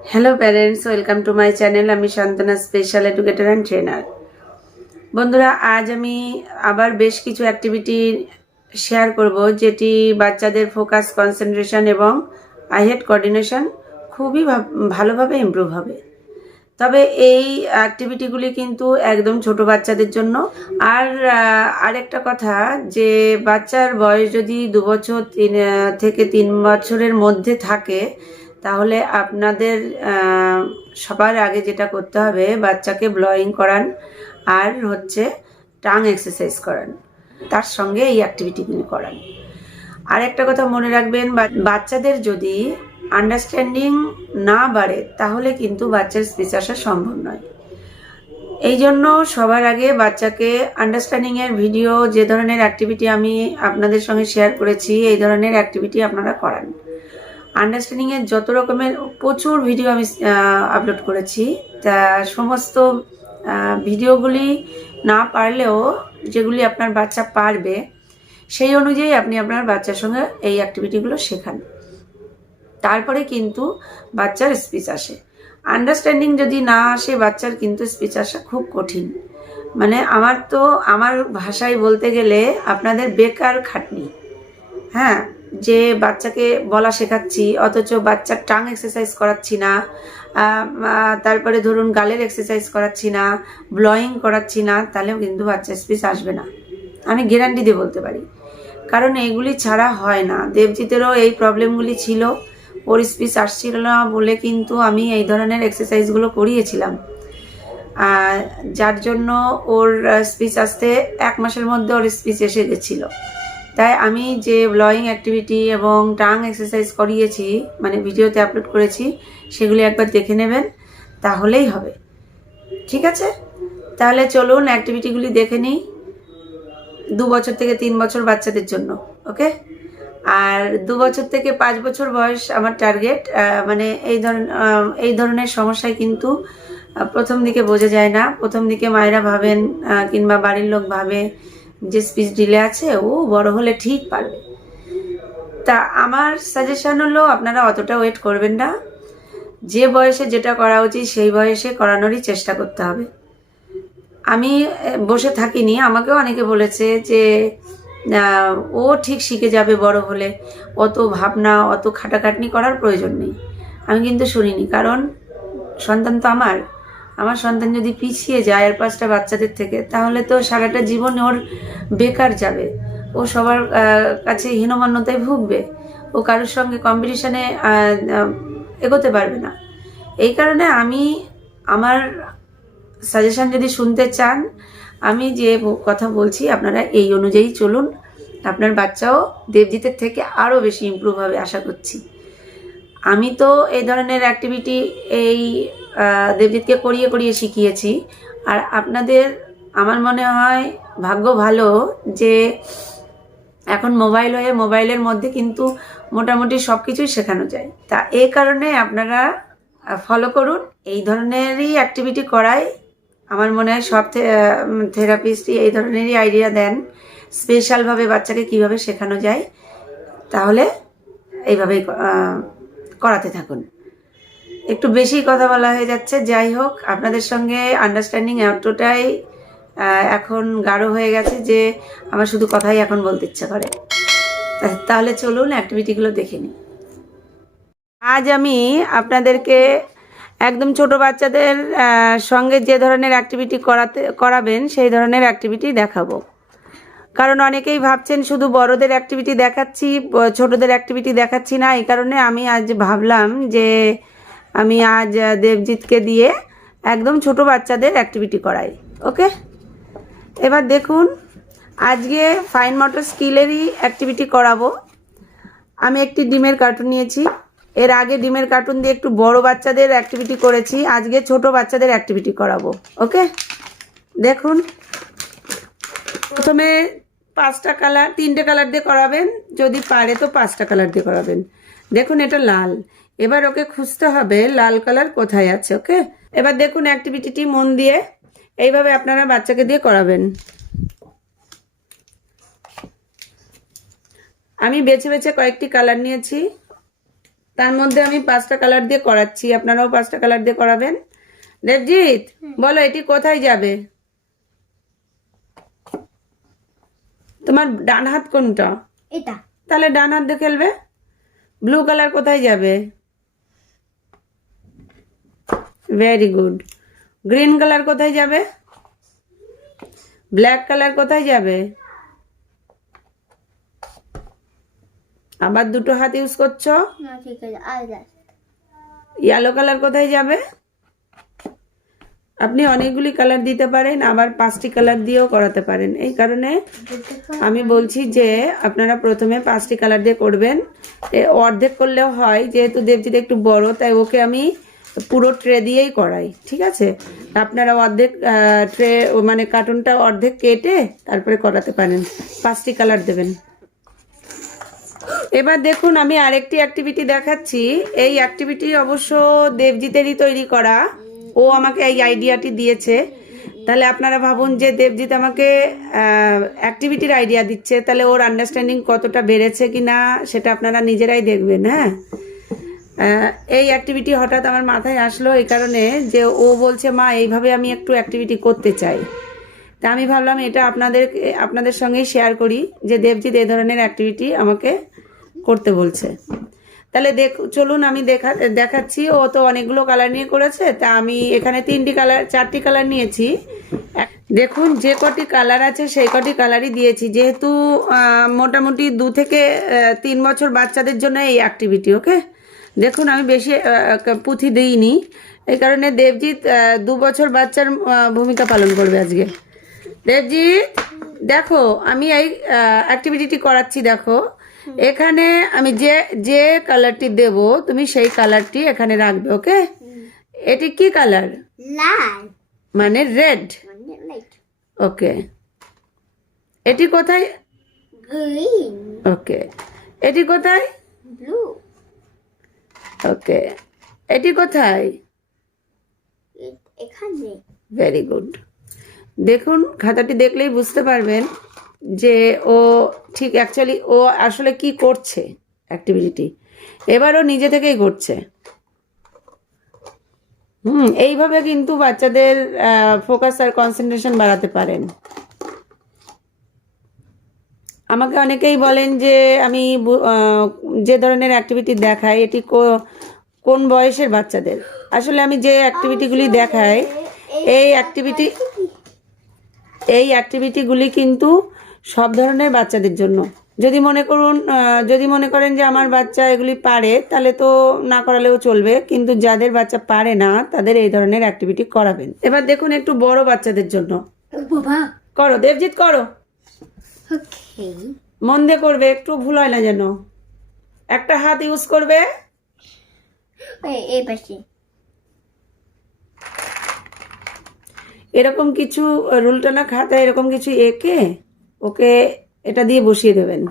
Hello parents, welcome to my channel. আমি শান্তনা, special educator and trainer. বন্ধুরা, আজ আমি আবার বেশ কিছু অ্যাক্টিভিটি শেয়ার করব যেটি বাচ্চাদের ফোকাস, কনসেন্ট্রেশন এবং আই হেড কোঅর্ডিনেশন খুবই ভালোভাবে ইমপ্রুভ হবে। তবে এই অ্যাক্টিভিটিগুলি কিন্তু একদম ছোট বাচ্চাদের জন্য। আর আরেকটা কথা, যে বাচ্চার বয়স যদি 2 বছর থেকে 3 বছরের মধ্যে থাকে, তাহলে আপনাদের সবার আগে যেটা করতে হবে, বাচ্চাকে ব্লয়িং করান আর হচ্ছে টাং এক্সারসাইজ করান, তার সঙ্গে এই অ্যাক্টিভিটিগুলি করান। আর একটা কথা মনে রাখবেন, বাচ্চাদের যদি আন্ডারস্ট্যান্ডিং না বাড়ে তাহলে কিন্তু বাচ্চার স্পিচ আসা সম্ভব নয়। এই জন্য সবার আগে বাচ্চাকে আন্ডারস্ট্যান্ডিংয়ের ভিডিও, যে ধরনের অ্যাক্টিভিটি আমি আপনাদের সঙ্গে শেয়ার করেছি, এই ধরনের অ্যাক্টিভিটি আপনারা করান। আন্ডারস্ট্যান্ডিংয়ের যত রকমের প্রচুর ভিডিও আমি আপলোড করেছি, তা সমস্ত ভিডিওগুলি না পারলেও যেগুলি আপনার বাচ্চা পারবে সেই অনুযায়ী আপনি আপনার বাচ্চার সঙ্গে এই অ্যাক্টিভিটিগুলো শেখান। তারপরে কিন্তু বাচ্চার স্পিচ আসে। আন্ডারস্ট্যান্ডিং যদি না আসে, বাচ্চার কিন্তু স্পিচ আসা খুব কঠিন। মানে আমার ভাষায় বলতে গেলে আপনাদের বেকার খাটনি। হ্যাঁ, যে বাচ্চাকে বলা শেখাচ্ছি অথচ বাচ্চার টাং এক্সারসাইজ করাচ্ছি না, তারপরে ধরুন গালের এক্সারসাইজ করাচ্ছি না, ব্লয়িং করাচ্ছি না, তাহলেও কিন্তু বাচ্চার স্পিচ আসবে না। আমি গ্যারান্টি দিয়ে বলতে পারি, কারণ এইগুলি ছাড়া হয় না। দেবজিতেরও এই প্রবলেমগুলি ছিল, ওর স্পিচ আসছিল না বলে কিন্তু আমি এই ধরনের এক্সারসাইজগুলো করিয়েছিলাম, যার জন্য ওর স্পিচ আসতে 1 মাসের মধ্যে ওর স্পিচ এসে গেছিলো। তাই আমি যে ব্লয়িং অ্যাক্টিভিটি এবং টাং এক্সারসাইজ করিয়েছি, মানে ভিডিওতে আপলোড করেছি, সেগুলি একবার দেখে নেবেন, তাহলেই হবে। ঠিক আছে, তাহলে চলুন অ্যাক্টিভিটিগুলি দেখে নিই 2 বছর থেকে 3 বছর বাচ্চাদের জন্য। ওকে, আর 2 বছর থেকে 5 বছর বয়স আমার টার্গেট। মানে এই ধরনের সমস্যায় কিন্তু প্রথম দিকে বোঝা যায় না। প্রথম দিকে মায়েরা ভাবেন কিংবা বাড়ির লোক ভাবে যে স্পিচ ডিলে আছে, ও বড় হলে ঠিক পারবে। তা আমার সাজেশন হলো, আপনারা অতটা ওয়েট করবেন না। যে বয়সে যেটা করা উচিত সেই বয়সে করানোরই চেষ্টা করতে হবে। আমি বসে থাকিনি, আমাকেও অনেকে বলেছে যে ও ঠিক শিখে যাবে বড় হলে, অত ভাবনা, অত খাটাখাটনি করার প্রয়োজন নেই। আমি কিন্তু শুনিনি, কারণ সন্তান তো আমার সন্তান যদি পিছিয়ে যায় আর 5টা বাচ্চাদের থেকে, তাহলে তো সারাটা জীবন ওর বেকার যাবে। ও সবার কাছে হীনমন্যতায় ভুগবে, ও কারোর সঙ্গে কম্পিটিশনে এগোতে পারবে না। এই কারণে আমি আমার সাজেশন যদি শুনতে চান, আমি যে কথা বলছি আপনারা এই অনুযায়ী চলুন। আপনার বাচ্চাও দেবজিতের থেকে আরও বেশি ইমপ্রুভ হবে আশা করছি। আমি তো এই ধরনের অ্যাক্টিভিটি এই দেবজিৎকে করিয়ে করিয়ে শিখিয়েছি। আর আপনাদের, আমার মনে হয় ভাগ্য ভালো যে এখন মোবাইল হয়ে মোবাইলের মধ্যে কিন্তু মোটামুটি সব কিছুই শেখানো যায়। তা এই কারণে আপনারা ফলো করুন। এই ধরনেরই অ্যাক্টিভিটি করাই আমার মনে হয় সব থেরাপিস্টই এই ধরনেরই আইডিয়া দেন, স্পেশালভাবে বাচ্চাকে কিভাবে শেখানো যায়। তাহলে এইভাবেই করাতে থাকুন। একটু বেশি কথা বলা হয়ে যাচ্ছে, যাই হোক, আপনাদের সঙ্গে আন্ডারস্ট্যান্ডিং এতটাই এখন গাঢ় হয়ে গেছে যে আমার শুধু কথাই এখন বলতে ইচ্ছা করে। তাহলে চলুন অ্যাক্টিভিটিগুলো দেখে নিই। আজ আমি আপনাদেরকে একদম ছোট বাচ্চাদের সঙ্গে যে ধরনের অ্যাক্টিভিটি করাবেন সেই ধরনের অ্যাক্টিভিটি দেখাবো। কারণ অনেকেই ভাবছেন শুধু বড়দের অ্যাক্টিভিটি দেখাচ্ছি, ছোটদের অ্যাক্টিভিটি দেখাচ্ছি না। এই কারণে আমি আজ ভাবলাম যে আমি আজ দেবজিৎকে দিয়ে একদম ছোট বাচ্চাদের অ্যাক্টিভিটি করাই। ওকে, এবার দেখুন, আজকে ফাইন মোটর স্কিলেরই অ্যাক্টিভিটি করাবো। আমি একটি ডিমের কার্টুন নিয়েছি। এর আগে ডিমের কার্টুন দিয়ে একটু বড় বাচ্চাদের অ্যাক্টিভিটি করেছি, আজকে ছোট বাচ্চাদের অ্যাক্টিভিটি করাবো। ওকে, দেখুন, প্রথমে 3টে কালার দিয়ে করাবেন, যদি পারে তো 5টা কালার দিয়ে করাবেন। দেখুন, এটা লাল। এবার ওকে খুঁজতে হবে লাল কালার কোথায় আছে। ওকে, এবার দেখুন অ্যাক্টিভিটিটি মন দিয়ে এইভাবে আপনারা বাচ্চাকে দিয়ে করাবেন। আমি বেছে বেছে কয়েকটি কালার নিয়েছি, তার মধ্যে আমি 5টা কালার দিয়ে করাচ্ছি, আপনারাও 5টা কালার দিয়ে করাবেন। দেবজিৎ বলো এটি কোথায় যাবে? তোমার ডান হাত কোনটা? এটা। তাহলে ডান হাত দিয়ে খেলবে। ব্লু কালার কোথায় যাবে? Very good. গ্রিন কালার কোথায় যাবে? ব্ল্যাক কালার কোথায় যাবে? আবার দুটো হাত ইউজ করছো। না ঠিক আছে, আর ইয়েলো কালার কোথায় যাবে? আপনি অনেকগুলি কালার দিতে পারেন, আবার 5টি কালার দিয়েও করাতে পারেন। এই কারণে আমি বলছি যে আপনারা প্রথমে 5টি কালার দিয়ে করবেন। অর্ধেক করলেও হয়, যেহেতু দেবজিৎ একটু বড় তাই ওকে আমি পুরো ট্রে দিয়েই করাই, ঠিক আছে? আপনারা অর্ধেক ট্রে মানে কার্টুনটা অর্ধেক কেটে তারপরে করাতে পারেন। 5টি কালার দেবেন। এবার দেখুন আমি আরেকটি অ্যাক্টিভিটি দেখাচ্ছি। এই অ্যাক্টিভিটি অবশ্য দেবজিতেরই তৈরি করা, ও আমাকে এই আইডিয়াটি দিয়েছে। তাহলে আপনারা ভাবুন যে দেবজিৎ আমাকে অ্যাক্টিভিটির আইডিয়া দিচ্ছে, তাহলে ওর আন্ডারস্ট্যান্ডিং কতটা বেড়েছে কি না সেটা আপনারা নিজেরাই দেখবেন। হ্যাঁ, এই অ্যাক্টিভিটি হঠাৎ আমার মাথায় আসলো এই কারণে যে ও বলছে মা এইভাবে আমি একটু অ্যাক্টিভিটি করতে চাই। তা আমি ভাবলাম এটা আপনাদের সঙ্গেই শেয়ার করি যে দেবজিৎ এই ধরনের অ্যাক্টিভিটি আমাকে করতে বলছে। তাহলে চলুন আমি দেখাচ্ছি। ও তো অনেকগুলো কালার নিয়ে করেছে, তা আমি এখানে 4টি কালার নিয়েছি। দেখুন যে কটি কালার আছে সেই কটি কালারই দিয়েছি, যেহেতু মোটামুটি 2 থেকে 3 বছর বাচ্চাদের জন্য এই অ্যাক্টিভিটি। ওকে, দেখুন আমি বেশি পুঁথি দিইনি, এই কারণে দেবজিৎ 2 বছর বাচ্চার ভূমিকা পালন করবে আজকে। দেবজিৎ দেখো আমি এই অ্যাক্টিভিটি করাচ্ছি। দেখো এখানে আমি যে কালারটি দেব তুমি সেই কালারটি এখানে রাখবে। ওকে, এটি কি কালার? লাল মানে রেড। ওকে, এটি কোথায়? গ্রিন। ওকে, এটি কোথায়? ব্লু। ওকে, এটি কোথায়? এখানে। Very good. দেখুন খাতাটি দেখলেই বুঝতে পারবেন যে ও ঠিক অ্যাকচুয়ালি ও আসলে কি করছে অ্যাক্টিভিটি। এবার ও নিজে থেকেই করছে। এইভাবে কিন্তু বাচ্চাদের ফোকাস আর কনসেন্ট্রেশন বাড়াতে পারেন। আমাকে অনেকেই বলেন যে আমি যে ধরনের অ্যাক্টিভিটি দেখাই এটি কোন বয়সের বাচ্চাদের। আসলে আমি যে অ্যাক্টিভিটিগুলি দেখাই এই অ্যাক্টিভিটিগুলি কিন্তু সব ধরনের বাচ্চাদের জন্য। যদি মনে করেন যে আমার বাচ্চা এগুলি পারে তাহলে তো না করালেও চলবে, কিন্তু যাদের বাচ্চা পারে না তাদের এই ধরনের অ্যাক্টিভিটি করাবেন। এবার দেখুন একটু বড় বাচ্চাদের জন্য করো। দেবজিৎ করো, মন দিয়ে করবে, একটু ভুল হয় না যেন। একটা হাত ইউজ করবে। এরকম কিছু রুলটানা খাতায় এরকম কিছু এঁকে ওকে এটা দিয়ে বসিয়ে দেবেন।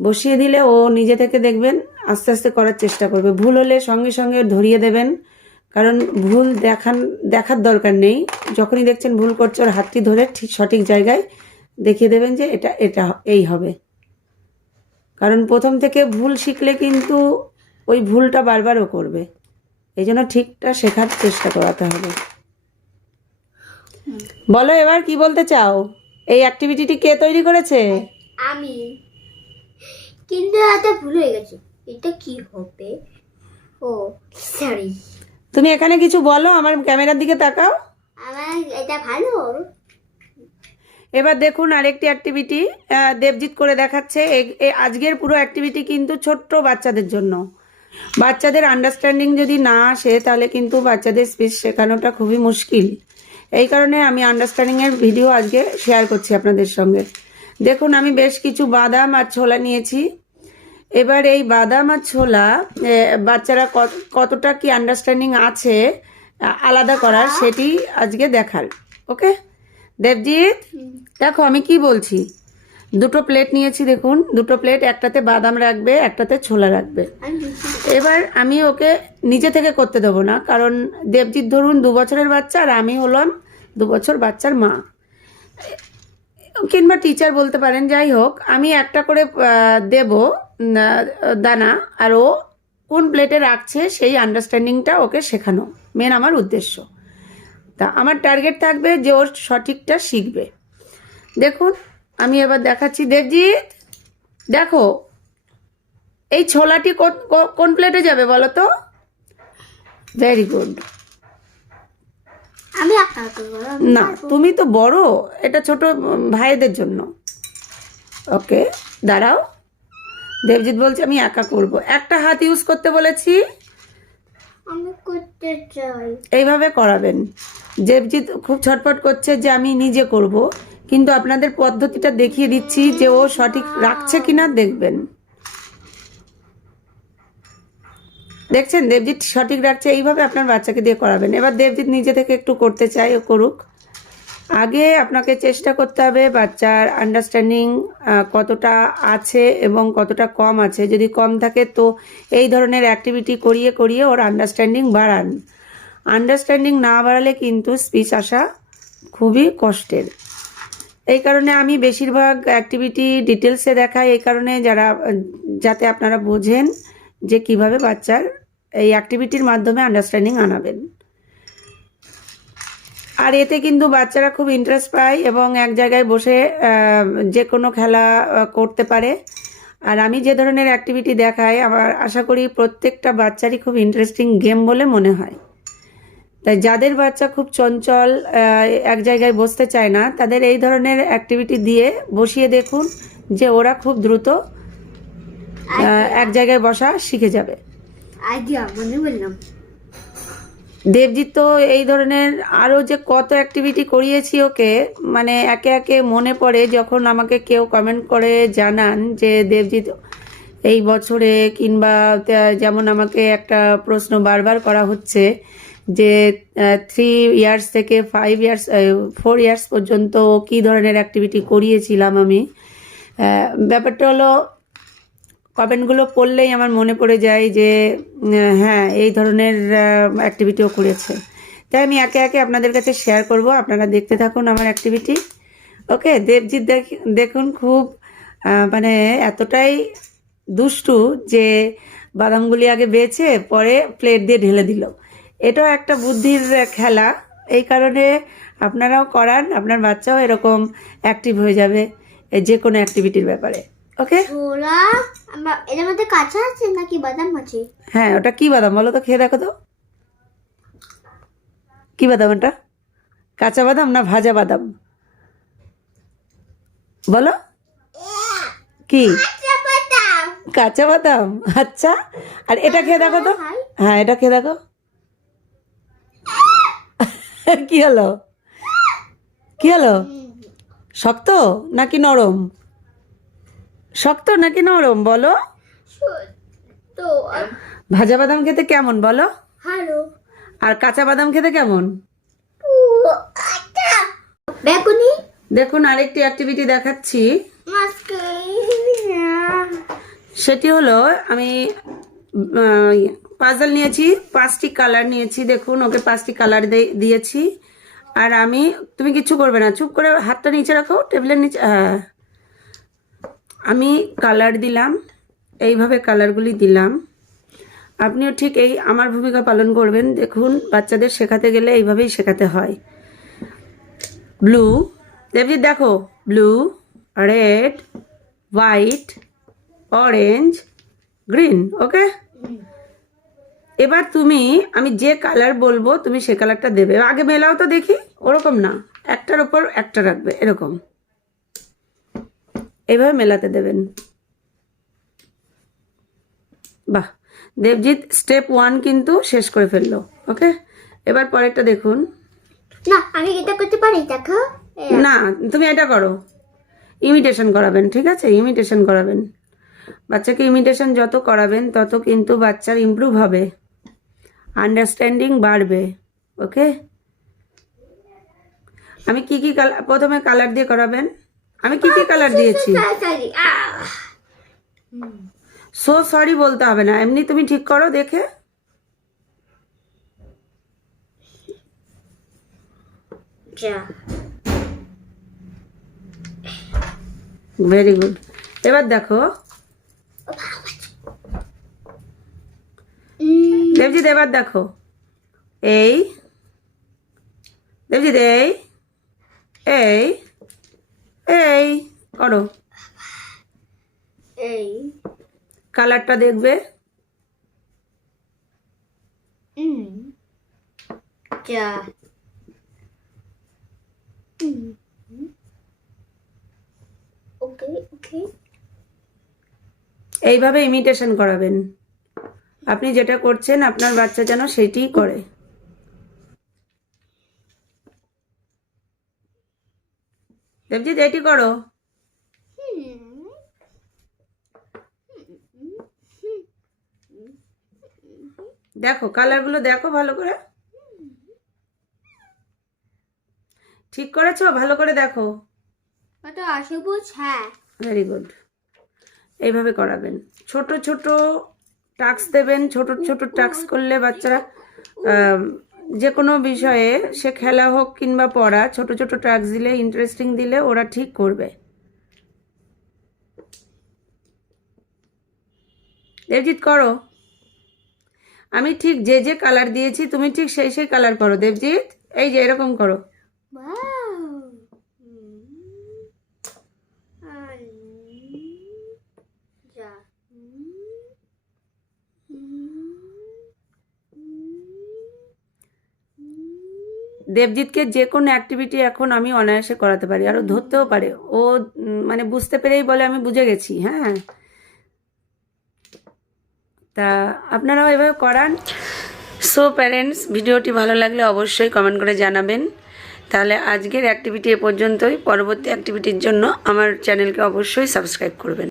বসিয়ে দিলে ও নিজে থেকে দেখবেন আস্তে আস্তে করার চেষ্টা করবে। ভুল হলে সঙ্গে সঙ্গে ধরিয়ে দেবেন, কারণ ভুল দেখার দরকার নেই। যখনই দেখছেন ভুল করছে ওর হাতটি ধরে ঠিক সঠিক জায়গায় দেখিয়ে দেবেন যে এটা এই হবে। কারণ প্রথম থেকে ভুল শিখলে কিন্তু ওই ভুলটা বারবারও করবে, এই জন্য ঠিকটা শেখার চেষ্টা করাতে হবে। বলো এবার কি বলতে চাও? এই অ্যাক্টিভিটিটি কে তৈরি করেছে? আমি। কিন্তু এটা ভুল হয়ে গেছে, এটা কি হবে? ও সরি। তুমি এখানে কিছু বলো, আমার ক্যামেরার দিকে তাকাও। আমার এটা ভালো। এবার দেখুন আরেকটি অ্যাক্টিভিটি দেবজিৎ করে দেখাচ্ছে। আজকের পুরো অ্যাক্টিভিটি কিন্তু ছোট্ট বাচ্চাদের জন্য। বাচ্চাদের আন্ডারস্ট্যান্ডিং যদি না আসে তাহলে কিন্তু বাচ্চাদের স্পিচ শেখানোটা খুবই মুশকিল। এই কারণে আমি আন্ডারস্ট্যান্ডিংয়ের ভিডিও আজকে শেয়ার করছি আপনাদের সঙ্গে। দেখুন আমি বেশ কিছু বাদাম আর ছোলা নিয়েছি। এবার এই বাদাম আর ছোলা বাচ্চারা কতটা কি আন্ডারস্ট্যান্ডিং আছে আলাদা করার সেটি আজকে দেখার। ওকে দেবজিৎ দেখো আমি কি বলছি। 2টো প্লেট নিয়েছি, দেখুন 2টো প্লেট, একটাতে বাদাম রাখবে একটাতে ছোলা রাখবে। এবার আমি ওকে নিজে থেকে করতে দেবো না, কারণ দেবজিৎ ধরুন 2 বছরের বাচ্চা আর আমি হলাম 2 বছর বাচ্চার মা কিংবা টিচার বলতে পারেন। যাই হোক, আমি একটা করে দেব দানা আর ও কোন প্লেটে রাখছে সেই আন্ডারস্ট্যান্ডিংটা ওকে শেখানো মেন আমার উদ্দেশ্য। তা আমার টার্গেট থাকবে যে ওর সঠিকটা শিখবে। দেখুন আমি এবার দেখাচ্ছি। দেবজিৎ দেখো এই ছোলাটি কোন প্লেটে যাবে বলো তো? Very good. আমি একা করবো না তুমি তো বড়, এটা ছোট ভাইদের জন্য। ওকে দাঁড়াও, দেবজিৎ বলছে আমি একা করব। একটা হাত ইউজ করতে বলেছি, আমি করতে চাই। এইভাবে করাবেন। দেবজিৎ খুব ছটফট করছে যে আমি নিজে করব, কিন্তু আপনাদের পদ্ধতিটা দেখিয়ে দিচ্ছি যে ও সঠিক রাখছে কিনা দেখবেন। দেখছেন দেবজিৎ সঠিক রাখছে, এইভাবে আপনার বাচ্চাকে দিয়ে করাবেন। এবার দেবজিৎ নিজে থেকে একটু করতে চাই, ও করুক। আগে আপনাকে চেষ্টা করতে হবে বাচ্চার আন্ডারস্ট্যান্ডিং কতটা আছে এবং কতটা কম আছে। যদি কম থাকে তো এই ধরনের অ্যাক্টিভিটি করিয়ে করিয়ে ওর আন্ডারস্ট্যান্ডিং বাড়ান। আন্ডারস্ট্যান্ডিং না বাড়ালে কিন্তু স্পিচ আসা খুবই কষ্টের। এই কারণে আমি বেশিরভাগ অ্যাক্টিভিটি ডিটেলসে দেখাই, এই কারণে যাতে আপনারা বোঝেন যে কিভাবে বাচ্চার এই অ্যাক্টিভিটির মাধ্যমে আন্ডারস্ট্যান্ডিং আনাবেন। আর এতে কিন্তু বাচ্চারা খুব ইন্টারেস্ট পায় এবং এক জায়গায় বসে যে কোনো খেলা করতে পারে। আর আমি যে ধরনের অ্যাক্টিভিটি দেখাই আমার আশা করি প্রত্যেকটা বাচ্চারই খুব ইন্টারেস্টিং গেম বলে মনে হয়। তাই যাদের বাচ্চা খুব চঞ্চল, এক জায়গায় বসতে চায় না, তাদের এই ধরনের অ্যাক্টিভিটি দিয়ে বসিয়ে দেখুন যে ওরা খুব দ্রুত এক জায়গায় বসা শিখে যাবে। আইডিয়া মনে বললাম। দেবজিৎ তো এই ধরনের আরও যে কত অ্যাক্টিভিটি করিয়েছি ওকে, মানে একে একে মনে পড়ে যখন আমাকে কেউ কমেন্ট করে জানান যে দেবজিৎ এই বছরে, কিংবা যেমন আমাকে একটা প্রশ্ন বারবার করা হচ্ছে যে 3 ইয়ার্স থেকে 4 ইয়ার্স পর্যন্ত কী ধরনের অ্যাক্টিভিটি করিয়েছিলাম আমি। ব্যাপারটা হলো কমেন্টগুলো পড়লেই আমার মনে পড়ে যায় যে হ্যাঁ এই ধরনের অ্যাক্টিভিটিও করেছে। তাই আমি একে একে আপনাদের কাছে শেয়ার করব, আপনারা দেখতে থাকুন আমার অ্যাক্টিভিটি। ওকে দেবজিৎ দেখুন খুব মানে এতটাই দুষ্টু যে বাদামগুলি আগে বেছে পরে প্লেট দিয়ে ঢেলে দিল। এটাও একটা বুদ্ধির খেলা, এই কারণে আপনারাও করান, আপনার বাচ্চাও এরকম অ্যাক্টিভ হয়ে যাবে যে কোনো অ্যাক্টিভিটির ব্যাপারে। ওকে ছোলা এর মধ্যে কাঁচা আছে নাকি বাদাম আছে? হ্যাঁ ওটা কি বাদাম বলো তো, খেয়ে দেখো তো কি বাদাম ওটা, কাঁচা বাদাম না ভাজা বাদাম বলো? কি কাঁচা বাদাম? আচ্ছা আর এটা খেয়ে দেখো তো। হ্যাঁ এটা খেয়ে দেখো কি হলো, কি হলো? শক্ত নাকি নরম? শক্ত নাকি নরম বলো? তো ভাজা বাদাম খেতে কেমন বলো? ভালো। আর কাঁচা বাদাম খেতে কেমন? বেগুনি। দেখুন আরেকটি অ্যাক্টিভিটি দেখাচ্ছি। সেটি হলো আমি পাজল নিয়েছি, 5টি কালার নিয়েছি। দেখুন ওকে 5টি কালার দিয়েছি। আর তুমি কিচ্ছু করবে না, চুপ করে হাতটা নিচে রাখো টেবিলের নিচে। হ্যাঁ আমি কালার দিলাম, এইভাবে কালারগুলি দিলাম। আপনিও ঠিক এই আমার ভূমিকা পালন করবেন। দেখুন বাচ্চাদের শেখাতে গেলে এইভাবেই শেখাতে হয়। ব্লু, দেবজিৎ দেখো, blue, red, white, orange, green. Okay এবার আমি যে কালার বলবো তুমি সে কালারটা দেবে। আগে মেলাও তো দেখি, ওরকম না, একটার ওপর একটা রাখবে, এরকম এইভাবে মেলাতে দেবেন। বাহ, দেবজিৎ স্টেপ 1 কিন্তু শেষ করে ফেললো। ওকে এবার পরেরটা দেখুন। না আমি এটা করতে পারি, দেখো। না তুমি এটা করো, ইমিটেশন করাবেন, ঠিক আছে? ইমিটেশন করাবেন বাচ্চাকে। ইমিটেশন যত করাবেন তত কিন্তু বাচ্চার ইমপ্রুভ হবে, আন্ডারস্ট্যান্ডিং বাড়বে। ওকে আমি কি কি কালার, প্রথমে কালার দিয়ে করাবেন। আমি কি কি কালার দিয়েছি? সো সরি বলতে হবে না, এমনি তুমি ঠিক করো দেখে। Very good. এবার দেখো দেবজিৎ এবার দেখো, এই দেবজিৎ এই এই এই করো, এই কালারটা দেখবে। যা ওকে ওকে। এইভাবে ইমিটেশন করাবেন। আপনি যেটা করছেন আপনার বাচ্চা যেন সেটিই করে। দেবজিৎ এটি করো। দেখো কালারগুলো দেখো ভালো করে, ঠিক করেছো? ভালো করে দেখো। ওটা সবুজ, হ্যাঁ। Very good. এইভাবে করাবেন। ছোট ছোট টাস্ক দেবেন। ছোট ছোট টাস্ক করলে বাচ্চারা যে কোনো বিষয়ে, সে খেলা হোক কিংবা পড়া, ছোট ছোট টাস্ক দিলে, ইন্টারেস্টিং দিলে ওরা ঠিক করবে। দেবজিৎ করো। আমি ঠিক যে যে কালার দিয়েছি তুমি ঠিক সেই সেই কালার করো দেবজিৎ। এই যে এরকম করো। দেবজিৎকে যে কোনো অ্যাক্টিভিটি এখন আমি অনায়াসে করাতে পারি, আর ও ধরতেও পারে। ও মানে বুঝতে পেরেই বলে আমি বুঝে গেছি। হ্যাঁ, তা আপনারাও এভাবে করান। সো প্যারেন্টস, ভিডিওটি ভালো লাগলে অবশ্যই কমেন্ট করে জানাবেন। তাহলে আজকের অ্যাক্টিভিটি এ পর্যন্তই। পরবর্তী অ্যাক্টিভিটির জন্য আমার চ্যানেলকে অবশ্যই সাবস্ক্রাইব করবেন।